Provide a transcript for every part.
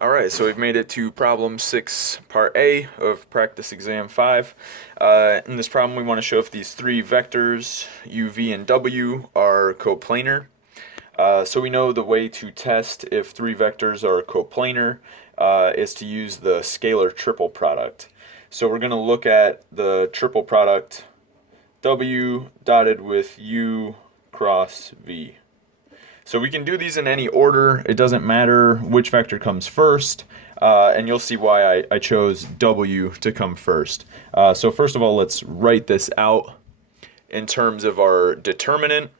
All right, so we've made it to problem 6, part A of practice exam 5. In this problem, we want to show if these three vectors, u, v, and w, are coplanar. So we know the way to test if three vectors are coplanar is to use the scalar triple product. So we're going to look at the triple product w dotted with u cross v. So we can do these in any order. It doesn't matter which vector comes first. And you'll see why I chose W to come first. So first of all, let's write this out in terms of our determinant.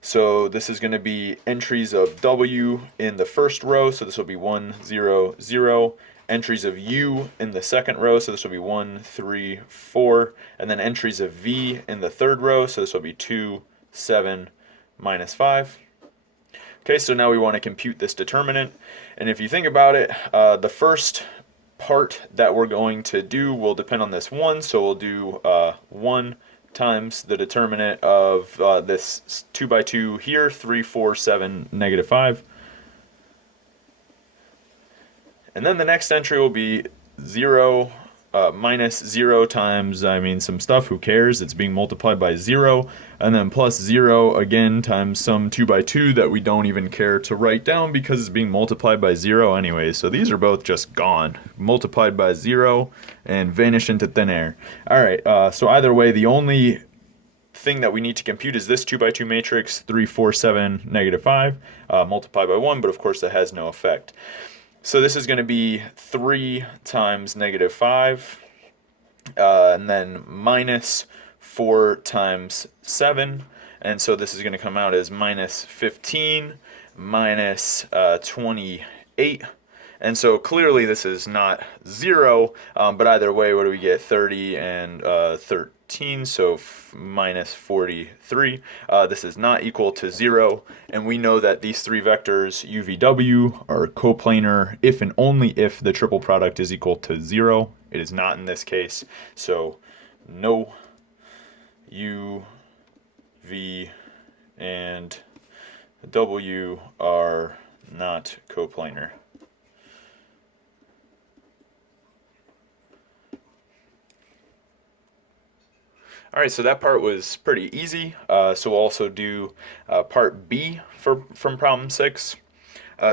So this is going to be entries of W in the first row. So this will be 1, 0, 0. Entries of U in the second row. So this will be 1, 3, 4. And then entries of V in the third row. So this will be 2, 7, minus 5. Okay, so now we want to compute this determinant. And if you think about it, the first part that we're going to do will depend on this 1. So we'll do 1 times the determinant of this 2 by 2 here, 3, 4, 7, negative 5. And then the next entry will be 0 minus 0 times, some stuff, who cares? It's being multiplied by 0. And then plus 0 again times some 2 by 2 that we don't even care to write down because it's being multiplied by 0 anyway. So these are both just gone. Multiplied by 0 and vanish into thin air. Alright, so either way, the only thing that we need to compute is this 2 by 2 matrix, 3, 4, 7, negative 5, multiplied by 1, but of course that has no effect. So this is going to be 3 times negative 5, and then minus 4 times 7, and so this is going to come out as minus 15, minus 28, and so clearly this is not 0, but either way, what do we get? 30 and 13, so minus 43. This is not equal to 0, and we know that these three vectors, u, v, w, are coplanar if and only if the triple product is equal to 0. It is not in this case, so no u, v, and w are not coplanar. All right, so that part was pretty easy. So we'll also do part B from problem 6.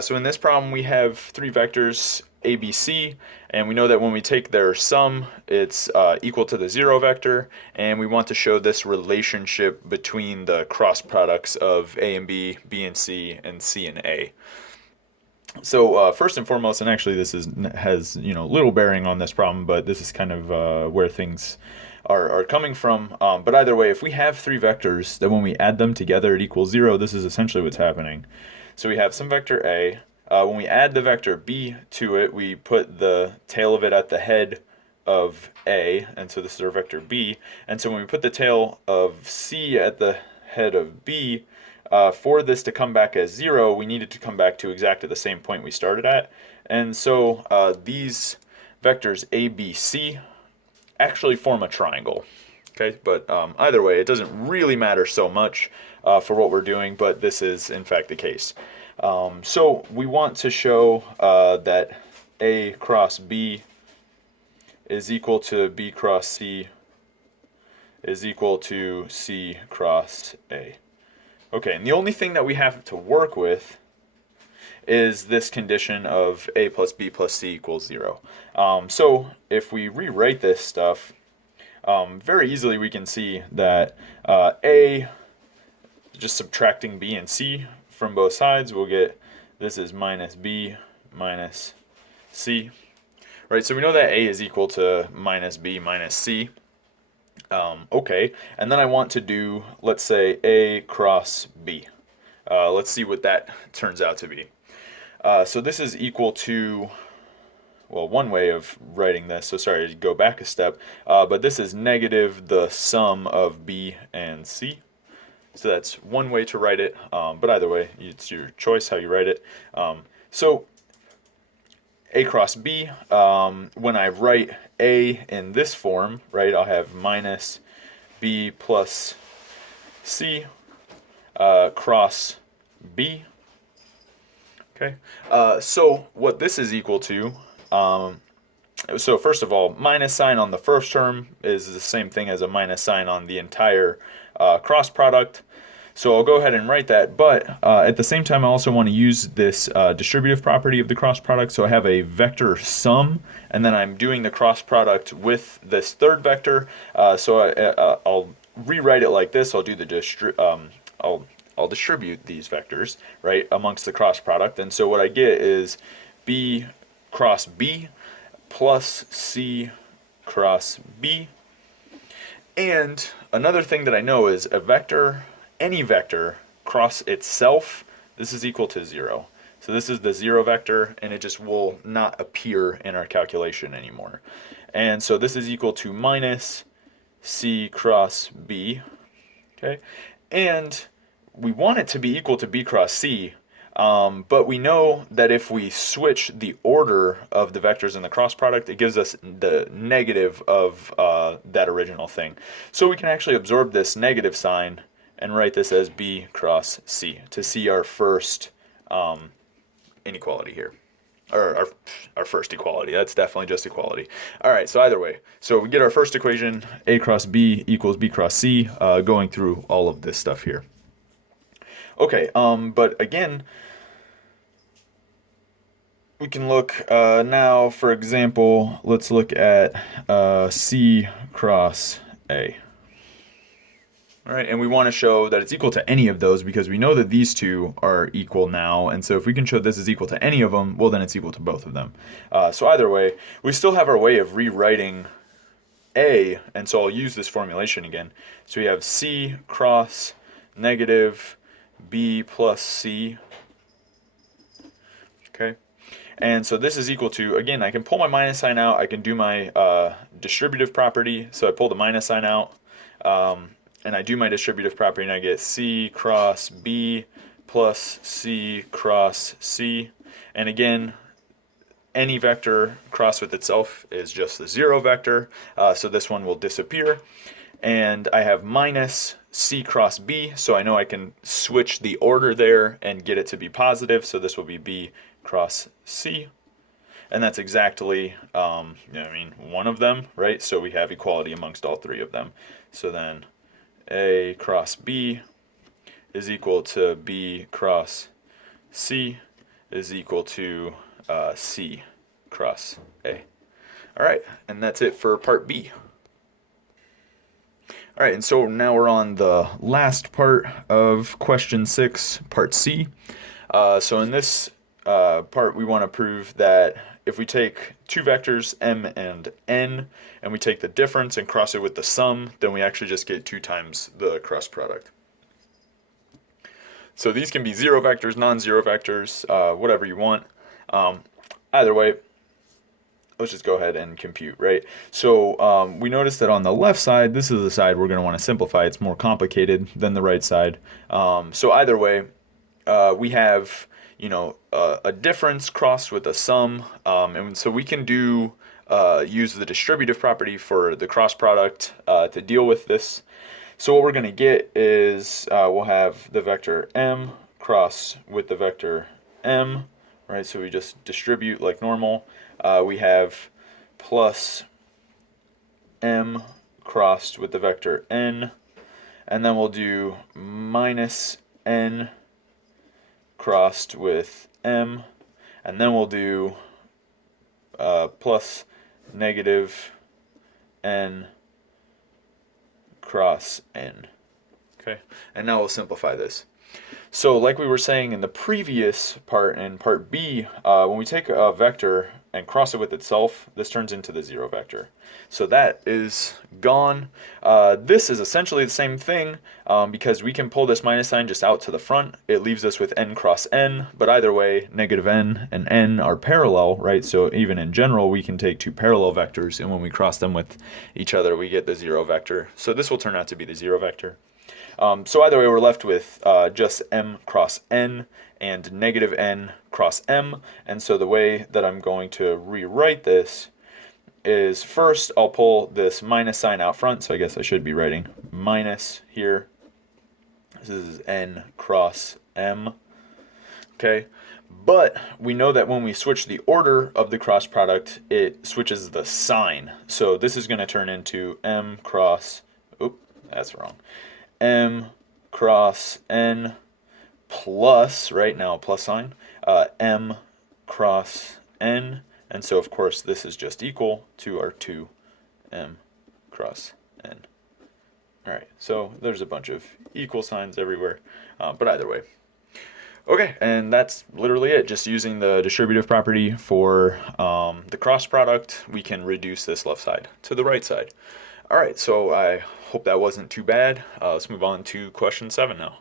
So in this problem, we have three vectors, a, b, c, and we know that when we take their sum, it's equal to the 0 vector, and we want to show this relationship between the cross products of a and b, b and c, and c and a. So first and foremost, and actually this has little bearing on this problem, but this is kind of where things are coming from. But either way, if we have three vectors, then when we add them together it equals 0, this is essentially what's happening. So we have some vector a. When we add the vector b to it, we put the tail of it at the head of a, and so this is our vector b. And so when we put the tail of c at the head of b, for this to come back as 0, we needed to come back to exactly the same point we started at. And so these vectors a, b, c actually form a triangle. Okay, but either way, it doesn't really matter so much for what we're doing, but this is in fact the case. So we want to show that a cross b is equal to b cross c is equal to c cross a. Okay, and the only thing that we have to work with is this condition of a plus b plus c equals 0. So if we rewrite this stuff, very easily we can see that a, just subtracting b and c from both sides, we'll get this is minus b minus c. Right, so we know that a is equal to minus b minus c. Okay, and then I want to do, let's say, a cross b. Let's see what that turns out to be. So this is equal to, well, one way of writing this, so sorry, go back a step, but this is negative the sum of b and c. So that's one way to write it, but either way, it's your choice how you write it. So a cross b, when I write a in this form, right, I'll have minus b plus c cross b. Okay, so what this is equal to, so first of all, minus sign on the first term is the same thing as a minus sign on the entire cross product. So I'll go ahead and write that, but at the same time I also want to use this distributive property of the cross product. So I have a vector sum, and then I'm doing the cross product with this third vector. I'll rewrite it like this. I'll do the I'll distribute these vectors, right, amongst the cross product. And so what I get is B cross B plus C cross B. And another thing that I know is a vector, any vector cross itself, this is equal to 0. So this is the 0 vector, and it just will not appear in our calculation anymore. And so this is equal to minus C cross B, okay? And we want it to be equal to B cross C, but we know that if we switch the order of the vectors in the cross product, it gives us the negative of that original thing. So we can actually absorb this negative sign and write this as B cross C to see our first inequality here. Or our first equality. That's definitely just equality. All right, so either way. So we get our first equation, A cross B equals B cross C, going through all of this stuff here. Okay, but again, we can look now, for example, let's look at C cross A. All right, and we want to show that it's equal to any of those because we know that these two are equal now, and so if we can show this is equal to any of them, well, then it's equal to both of them. So either way, we still have our way of rewriting A, and so I'll use this formulation again. So we have C cross negative B plus C, okay? And so this is equal to, again, I can pull my minus sign out, I can do my distributive property, so I pull the minus sign out, and I do my distributive property, and I get C cross B plus C cross C, and again, any vector crossed with itself is just the 0 vector, so this one will disappear, and I have minus C cross B, so I know I can switch the order there and get it to be positive, so this will be B cross C, and that's exactly, one of them, right? So we have equality amongst all three of them. So then A cross B is equal to B cross C is equal to C cross A. All right, and that's it for part B. All right, and so now we're on the last part of question 6, part C. So in this part, we want to prove that if we take two vectors, m and n, and we take the difference and cross it with the sum, then we actually just get 2 times the cross product. So these can be 0 vectors, non-zero vectors, whatever you want. Either way, let's just go ahead and compute, right? So we notice that on the left side, this is the side we're going to want to simplify. It's more complicated than the right side. So either way, we have, a difference crossed with a sum. And so we can use the distributive property for the cross product to deal with this. So what we're going to get is we'll have the vector m cross with the vector m, right? So we just distribute like normal. We have plus m crossed with the vector n, and then we'll do minus n crossed with m, and then we'll do plus negative n cross n. Okay, and now we'll simplify this. So like we were saying in the previous part, in part B, when we take a vector and cross it with itself, this turns into the 0 vector. So that is gone. This is essentially the same thing because we can pull this minus sign just out to the front. It leaves us with n cross n, but either way, negative n and n are parallel, right? So even in general, we can take 2 parallel vectors, and when we cross them with each other, we get the 0 vector. So this will turn out to be the 0 vector. So either way, we're left with just m cross n and negative n cross m. And so the way that I'm going to rewrite this is first I'll pull this minus sign out front. So I guess I should be writing minus here. This is n cross m. Okay. But we know that when we switch the order of the cross product, it switches the sign. So this is going to turn into m cross, oop, that's wrong, m cross n plus, right now plus sign, m cross n. And so, of course, this is just equal to our 2m cross n. All right, so there's a bunch of equal signs everywhere, but either way. Okay, and that's literally it. Just using the distributive property for the cross product, we can reduce this left side to the right side. All right, so I hope that wasn't too bad. Let's move on to question 7 now.